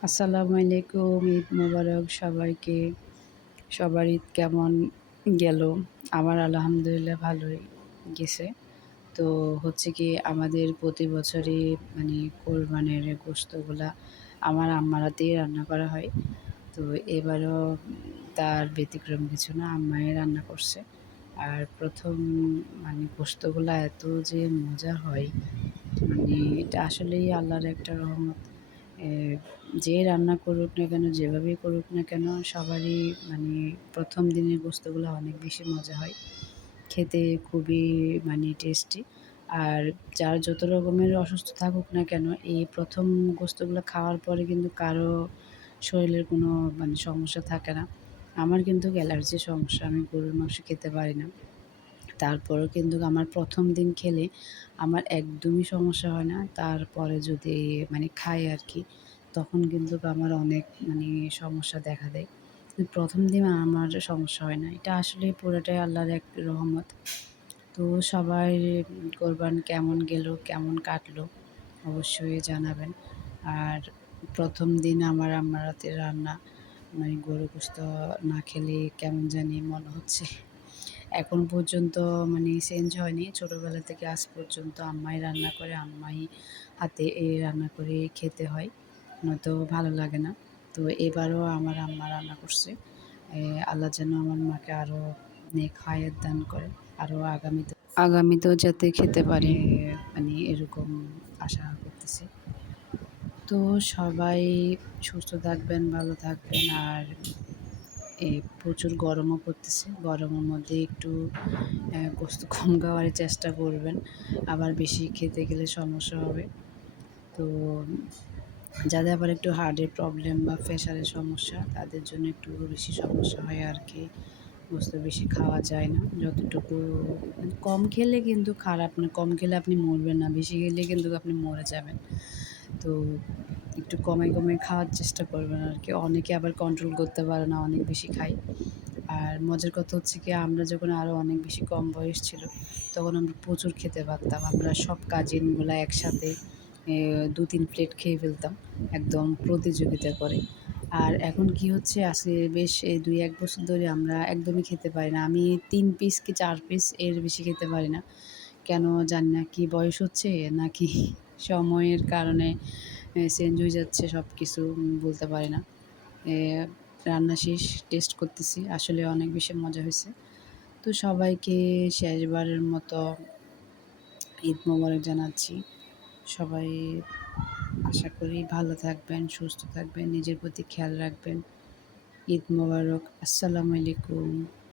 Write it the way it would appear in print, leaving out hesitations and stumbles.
আসসালামু আলাইকুম। ঈদ মোবারক সবাইকে। সবার ঈদ কেমন গেল? আমার আলহামদুলিল্লাহ ভালোই গেছে। তো হচ্ছে কি আমাদের প্রতি বছরই মানে কোরবানির গোশতগুলা আমার আম্মার হাতেই রান্না করা হয়। তো এবারও তার ব্যতিক্রম কিছু না, আম্মাই রান্না করছে। আর ১ম মানে গোশতগুলা এত যে মজা হয়, মানে এটা আসলেই আল্লাহর একটা রহমত। এ যে রান্না করুক না কেন, যেভাবেই করুক না কেন, সবারই মানে ১ম দিনের গোশতগুলো অনেক বেশি মজা হয়। খেতে খুবই মানে টেস্টি। আর যার যত রকমের অসুস্থ থাকুক না কেন, এই ১ম গোশতগুলো খাওয়ার পরে কিন্তু কারো শরীরের কোনো মানে সমস্যা থাকে না। আমার কিন্তু অ্যালার্জির সমস্যা, আমি গরুর মাংস খেতে পারি না। তারপরেও কিন্তু আমার ১ম দিন খেলে আমার একদমই সমস্যা হয় না। তারপরে যদি মানে খাই আরকি, তখন কিন্তু আমার অনেক মানে সমস্যা দেখা দেয়। কিন্তু ১ম দিন আমার সমস্যা হয় না। এটা আসলে পুরোটাই আল্লাহর এক রহমত। তো সবার কোরবান কেমন গেল, কেমন কাটলো অবশ্যই জানাবেন। আর ১ম দিন আমার আম্মার হাতের রান্না মানে গরুর গোশত না খেলে কেমন জানি মনে হচ্ছে। এখন পর্যন্ত মানে চেঞ্জ হয়নি। ছোটোবেলা থেকে আজ পর্যন্ত আম্মাই রান্না করে, আম্মাই হাতে রান্না করে খেতে হয়। নয়তো ভালো লাগে না। তো এবারও আমার আম্মা রান্না করছে। আল্লাহ যেন আমার মাকে আরও নেক হায়াত দান করে। আরও আগামীতেও যাতে খেতে পারি, মানে এরকম আশা করতেছি। তো সবাই সুস্থ থাকবেন, ভালো থাকবেন। আর প্রচুর গরমও পড়তেছে। গরমের মধ্যে একটু গোশত কম খাওয়ার চেষ্টা করবেন। আবার বেশি খেতে গেলে সমস্যা হবে। তো যাদের আবার একটু হার্টের প্রবলেম বা প্রেশারের সমস্যা, তাদের জন্য একটু বেশি সমস্যা হয় আরকি। গোশত বেশি খাওয়া যায় না। যতটুকু মানে কম খেলে কিন্তু খারাপ না। কম খেলে আপনি মরবেন না। বেশি খেলে কিন্তু আপনি মরে যাবেন। তো একটু কমায়, কমায় খাওয়ার চেষ্টা করবেন আরকি। অনেকে আবার কন্ট্রোল করতে পারে না, অনেক বেশি খায়। আর মজার কথা হচ্ছে কি, আমরা যখন আরও অনেক বেশি কম বয়স ছিল, তখন আমরা প্রচুর খেতে পারতাম। আমরা সব কাজিনগুলা একসাথে ২-৩ প্লেট খেয়ে ফেলতাম, একদম প্রতিযোগিতা করে। আর এখন কি হচ্ছে, আজকে বেশ ২-১ বছর ধরে আমরা একদমই খেতে পারি না। আমি ৩ পিস কি ৪ পিস এর বেশি খেতে পারি না। কেন জানি না, কি বয়স হচ্ছে নাকি সময়ের কারণে চেঞ্জ হয়ে যাচ্ছে সব কিছু, বলতে পারি না। এ রান্না শেষ, টেস্ট করতেছি। আসলে অনেক বেশি মজা হয়েছে। তো সবাইকে শেষবারের মতো ঈদ মোবারক জানাচ্ছি। সবাই আশা করি ভালো থাকবেন, সুস্থ থাকবেন, নিজের প্রতি খেয়াল রাখবেন। ঈদ মোবারক। আসসালামু আলাইকুম।